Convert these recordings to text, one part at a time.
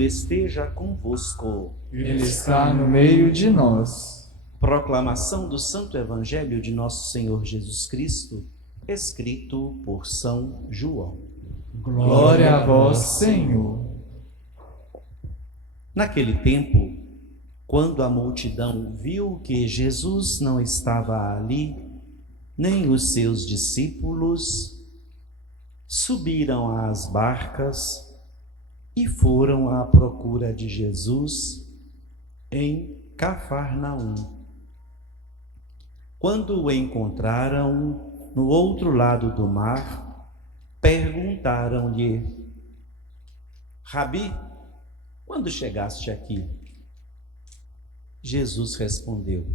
esteja convosco. Ele está no meio de nós. Proclamação do Santo Evangelho de Nosso Senhor Jesus Cristo, escrito por São João. Glória a vós, Senhor. Naquele tempo, quando a multidão viu que Jesus não estava ali, nem os seus discípulos, subiram às barcas e foram à procura de Jesus em Cafarnaum. Quando o encontraram no outro lado do mar, perguntaram-lhe: Rabi, quando chegaste aqui? Jesus respondeu: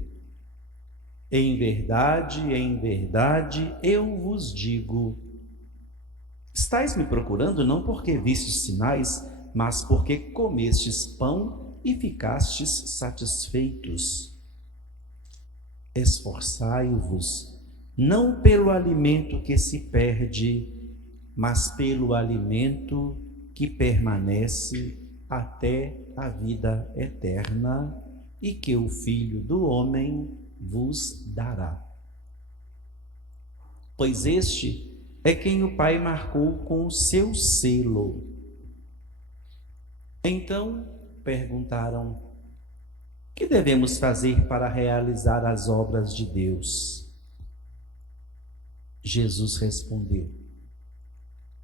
em verdade, eu vos digo, estais me procurando não porque vistes sinais, mas porque comestes pão e ficastes satisfeitos. Esforçai-vos, não pelo alimento que se perde, mas pelo alimento que permanece até a vida eterna e que o Filho do Homem vos dará. Pois este é quem o Pai marcou com o seu selo. Então perguntaram: que devemos fazer para realizar as obras de Deus? Jesus respondeu: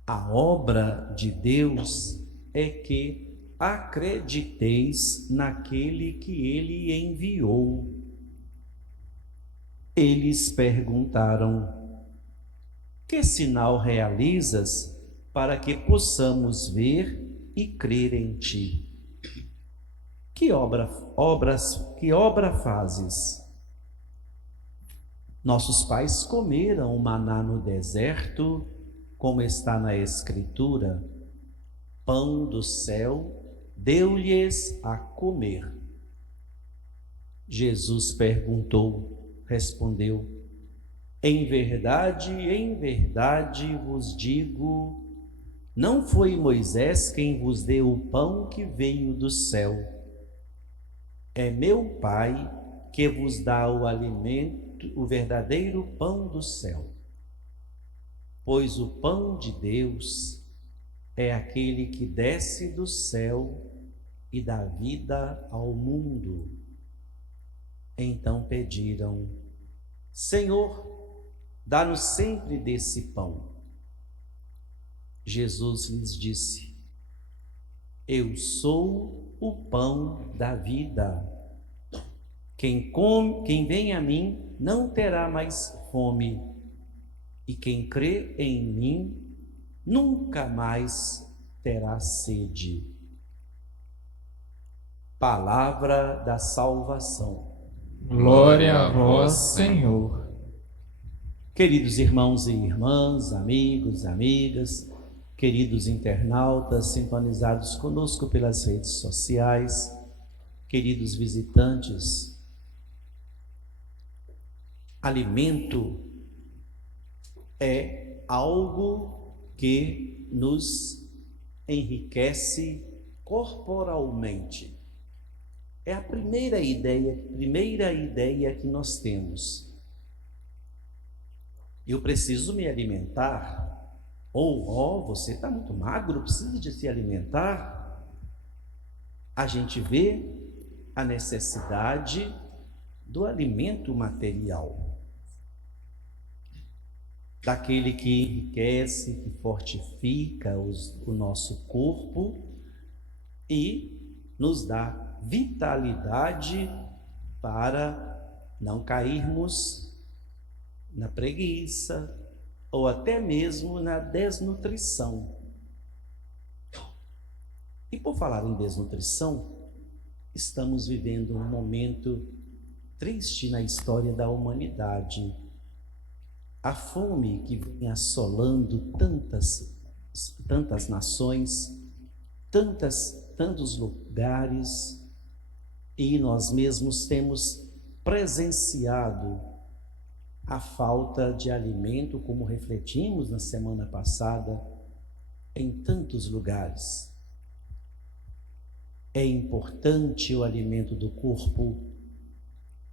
a obra de Deus é que acrediteis naquele que ele enviou. Eles perguntaram: que sinal realizas para que possamos ver e crer em ti? Que obra fazes? Nossos pais comeram o maná no deserto, como está na Escritura: pão do céu deu-lhes a comer. Jesus respondeu: em verdade vos digo, não foi Moisés quem vos deu o pão que veio do céu. É meu Pai que vos dá o alimento, o verdadeiro pão do céu. Pois o pão de Deus é aquele que desce do céu e dá vida ao mundo. Então pediram: Senhor, dá-nos sempre desse pão. Jesus lhes disse: eu sou o pão da vida. Quem vem a mim não terá mais fome, e quem crê em mim nunca mais terá sede. Palavra da salvação. Glória a vós, Senhor. Queridos irmãos e irmãs, amigos, amigas, queridos internautas sintonizados conosco pelas redes sociais, queridos visitantes, alimento é algo que nos enriquece corporalmente. É a primeira ideia que nós temos. Eu preciso me alimentar. Você está muito magro, precisa de se alimentar. A gente vê a necessidade do alimento material, daquele que enriquece, que fortifica o nosso corpo e nos dá vitalidade para não cairmos na preguiça ou até mesmo na desnutrição. E por falar em desnutrição, estamos vivendo um momento triste na história da humanidade. A fome que vem assolando tantas nações, tantos lugares, e nós mesmos temos presenciado a falta de alimento, como refletimos na semana passada, em tantos lugares. é importante o alimento do corpo,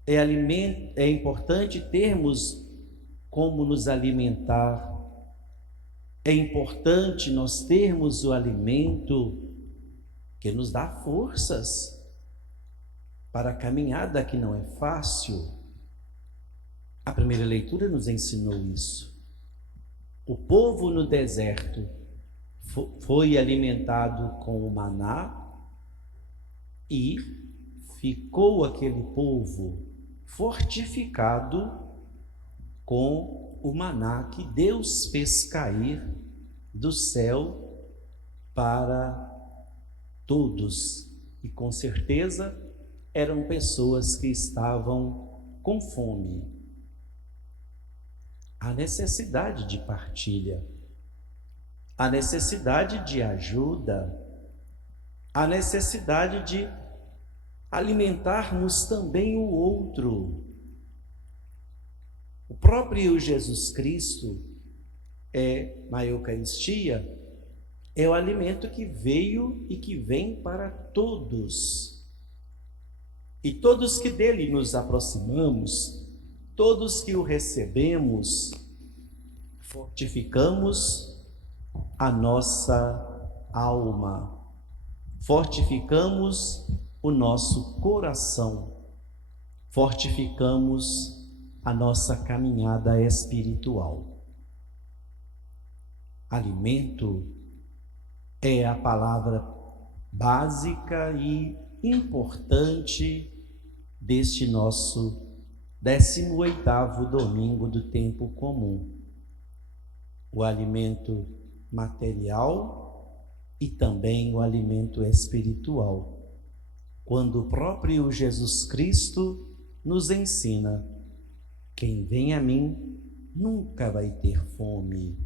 é importante termos como nos alimentar, é importante nós termos o alimento que nos dá forças para a caminhada que não é fácil. A primeira leitura nos ensinou isso. O povo no deserto foi alimentado com o maná e ficou aquele povo fortificado com o maná que Deus fez cair do céu para todos. E com certeza eram pessoas que estavam com fome. A necessidade de partilha, a necessidade de ajuda, a necessidade de alimentarmos também o outro. O próprio Jesus Cristo na Eucaristia, é o alimento que veio e que vem para todos. E todos que dele nos aproximamos, todos que o recebemos, fortificamos a nossa alma, fortificamos o nosso coração, fortificamos a nossa caminhada espiritual. Alimento é a palavra básica e importante deste nosso 18º domingo do tempo comum. O alimento material e também o alimento espiritual. Quando o próprio Jesus Cristo nos ensina: quem vem a mim nunca vai ter fome.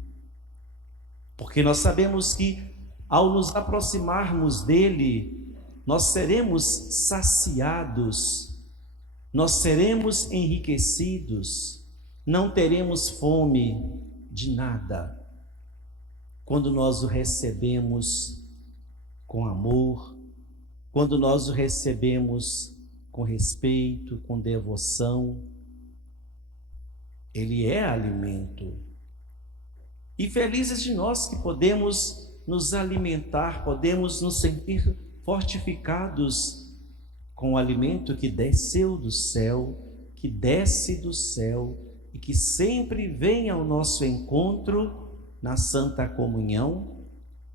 Porque nós sabemos que ao nos aproximarmos dele, nós seremos saciados, nós seremos enriquecidos, não teremos fome de nada. Quando nós o recebemos com amor, quando nós o recebemos com respeito, com devoção, ele é alimento. E felizes de nós que podemos nos alimentar, podemos nos sentir fortificados com o alimento que desceu do céu, que desce do céu e que sempre vem ao nosso encontro na Santa Comunhão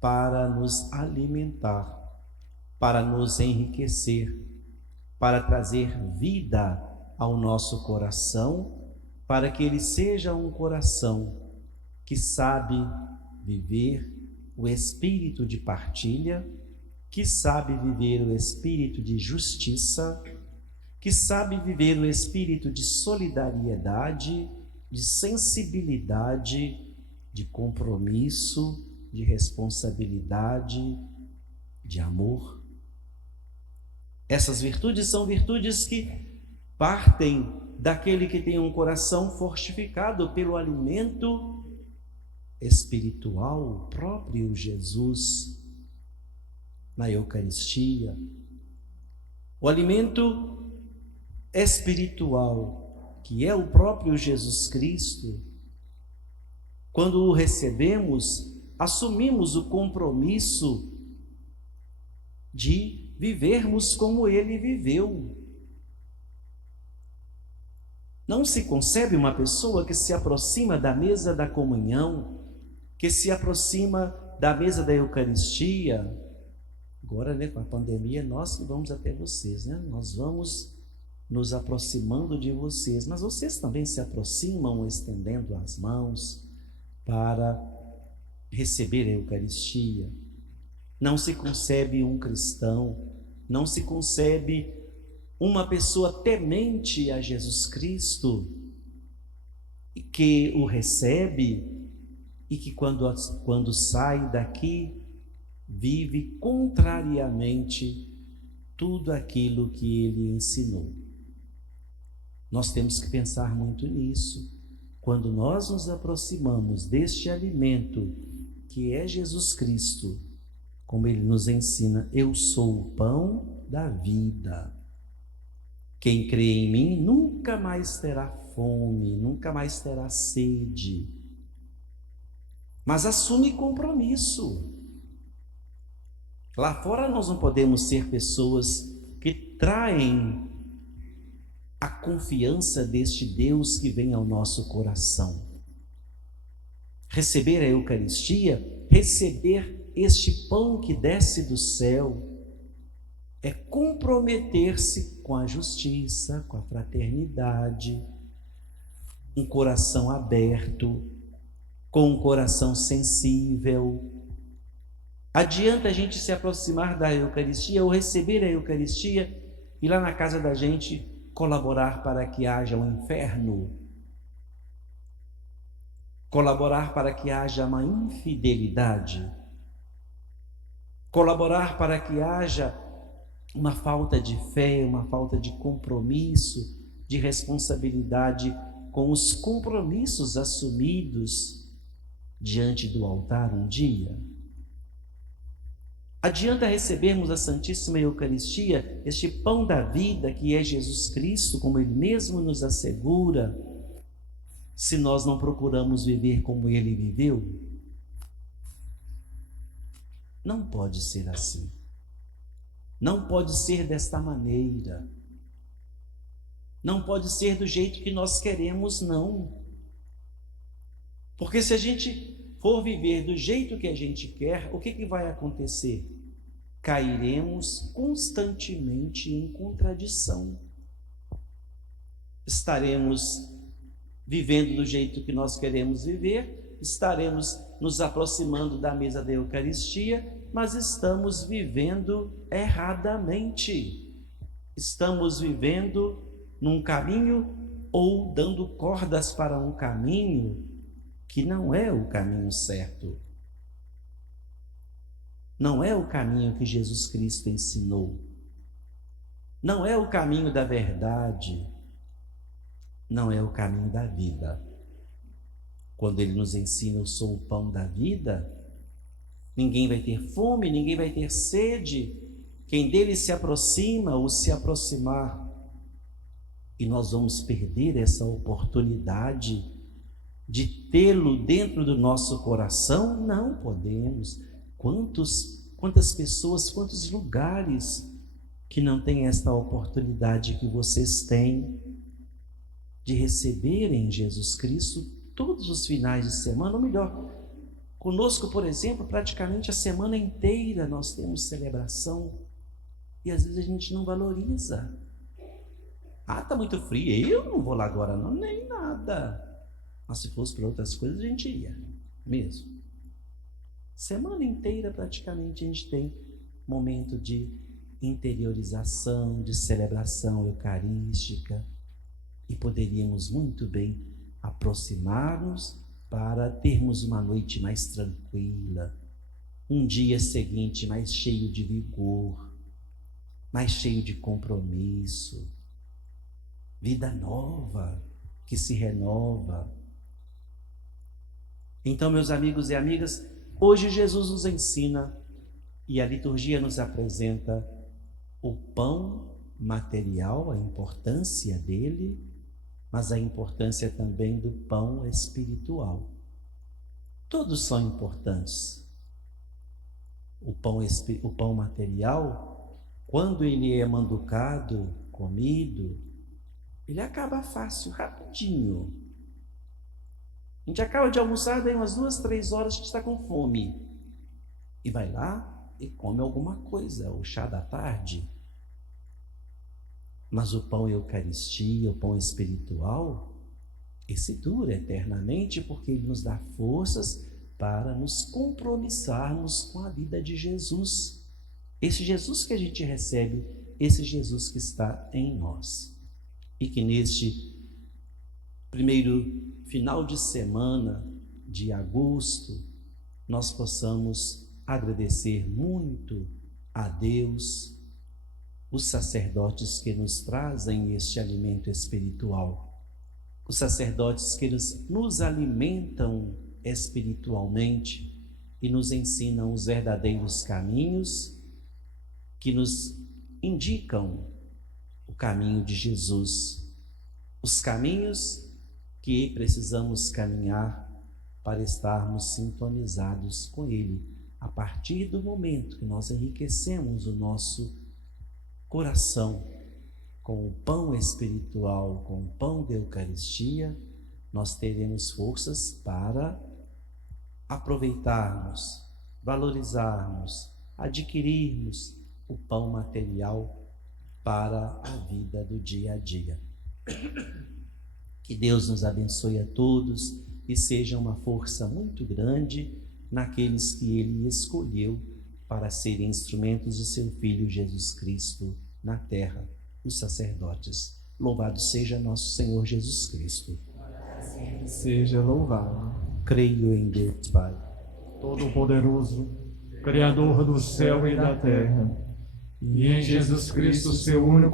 para nos alimentar, para nos enriquecer, para trazer vida ao nosso coração, para que ele seja um coração que sabe viver o espírito de partilha, que sabe viver o espírito de justiça, que sabe viver o espírito de solidariedade, de sensibilidade, de compromisso, de responsabilidade, de amor. Essas virtudes são virtudes que partem daquele que tem um coração fortificado pelo alimento espiritual, o próprio Jesus na Eucaristia. O alimento espiritual, que é o próprio Jesus Cristo, quando o recebemos, assumimos o compromisso de vivermos como ele viveu. Não se concebe uma pessoa que se aproxima da mesa da comunhão, que se aproxima da mesa da Eucaristia. Agora, com a pandemia, nós que vamos até vocês, Nós vamos nos aproximando de vocês, mas vocês também se aproximam estendendo as mãos para receber a Eucaristia. Não se concebe um cristão, não se concebe uma pessoa temente a Jesus Cristo, que o recebe e que quando sai daqui, vive contrariamente tudo aquilo que ele ensinou. Nós temos que pensar muito nisso. Quando nós nos aproximamos deste alimento que é Jesus Cristo, como ele nos ensina: eu sou o pão da vida. Quem crê em mim nunca mais terá fome, nunca mais terá sede. Mas assume compromisso. Lá fora nós não podemos ser pessoas que traem a confiança deste Deus que vem ao nosso coração. Receber a Eucaristia, receber este pão que desce do céu, é comprometer-se com a justiça, com a fraternidade, um coração aberto, com um coração sensível. Adianta a gente se aproximar da Eucaristia ou receber a Eucaristia e lá na casa da gente colaborar para que haja um inferno, colaborar para que haja uma infidelidade, colaborar para que haja uma falta de fé, uma falta de compromisso, de responsabilidade com os compromissos assumidos diante do altar um dia. Adianta recebermos a Santíssima Eucaristia, este pão da vida que é Jesus Cristo, como Ele mesmo nos assegura, se nós não procuramos viver como Ele viveu? Não pode ser assim. Não pode ser desta maneira. Não pode ser do jeito que nós queremos, não. Porque se a gente for viver do jeito que a gente quer, o que vai acontecer? Cairemos constantemente em contradição. Estaremos vivendo do jeito que nós queremos viver, estaremos nos aproximando da mesa da Eucaristia, mas estamos vivendo erradamente. Estamos vivendo num caminho ou dando cordas para um caminho que não é o caminho certo. Não é o caminho que Jesus Cristo ensinou. Não é o caminho da verdade. Não é o caminho da vida. Quando Ele nos ensina: eu sou o pão da vida, ninguém vai ter fome, ninguém vai ter sede. Quem dele se aproxima ou se aproximar. E nós vamos perder essa oportunidade de tê-lo dentro do nosso coração? Não podemos. Quantas pessoas, quantos lugares que não têm esta oportunidade que vocês têm de receberem Jesus Cristo todos os finais de semana, ou melhor, conosco, por exemplo, praticamente a semana inteira nós temos celebração e às vezes a gente não valoriza. Ah, está muito frio, eu não vou lá agora não, nem nada. Mas se fosse para outras coisas a gente ia mesmo. Semana inteira praticamente a gente tem momento de interiorização, de celebração eucarística, e poderíamos muito bem aproximar-nos para termos uma noite mais tranquila, um dia seguinte mais cheio de vigor, mais cheio de compromisso, vida nova que se renova. Então, meus amigos e amigas, hoje Jesus nos ensina e a liturgia nos apresenta o pão material, a importância dele, mas a importância também do pão espiritual. Todos são importantes. O pão material, quando ele é manducado, comido, ele acaba fácil, rapidinho. A gente acaba de almoçar, daí umas 2, 3 horas a gente está com fome. E vai lá e come alguma coisa, o chá da tarde. Mas o pão Eucaristia, o pão espiritual, esse dura eternamente, porque ele nos dá forças para nos compromissarmos com a vida de Jesus. Esse Jesus que a gente recebe, esse Jesus que está em nós. E que neste primeiro final de semana de agosto, nós possamos agradecer muito a Deus, os sacerdotes que nos trazem este alimento espiritual, os sacerdotes que nos alimentam espiritualmente e nos ensinam os verdadeiros caminhos que nos indicam o caminho de Jesus, os caminhos que precisamos caminhar para estarmos sintonizados com Ele, a partir do momento que nós enriquecemos o nosso coração com o pão espiritual, com o pão da Eucaristia, nós teremos forças para aproveitarmos, valorizarmos, adquirirmos o pão material para a vida do dia a dia. Que Deus nos abençoe a todos e seja uma força muito grande naqueles que Ele escolheu para serem instrumentos de seu Filho Jesus Cristo na terra, os sacerdotes. Louvado seja nosso Senhor Jesus Cristo. Seja louvado. Creio em Deus, Pai Todo-Poderoso, Criador do céu e da terra, e em Jesus Cristo, seu único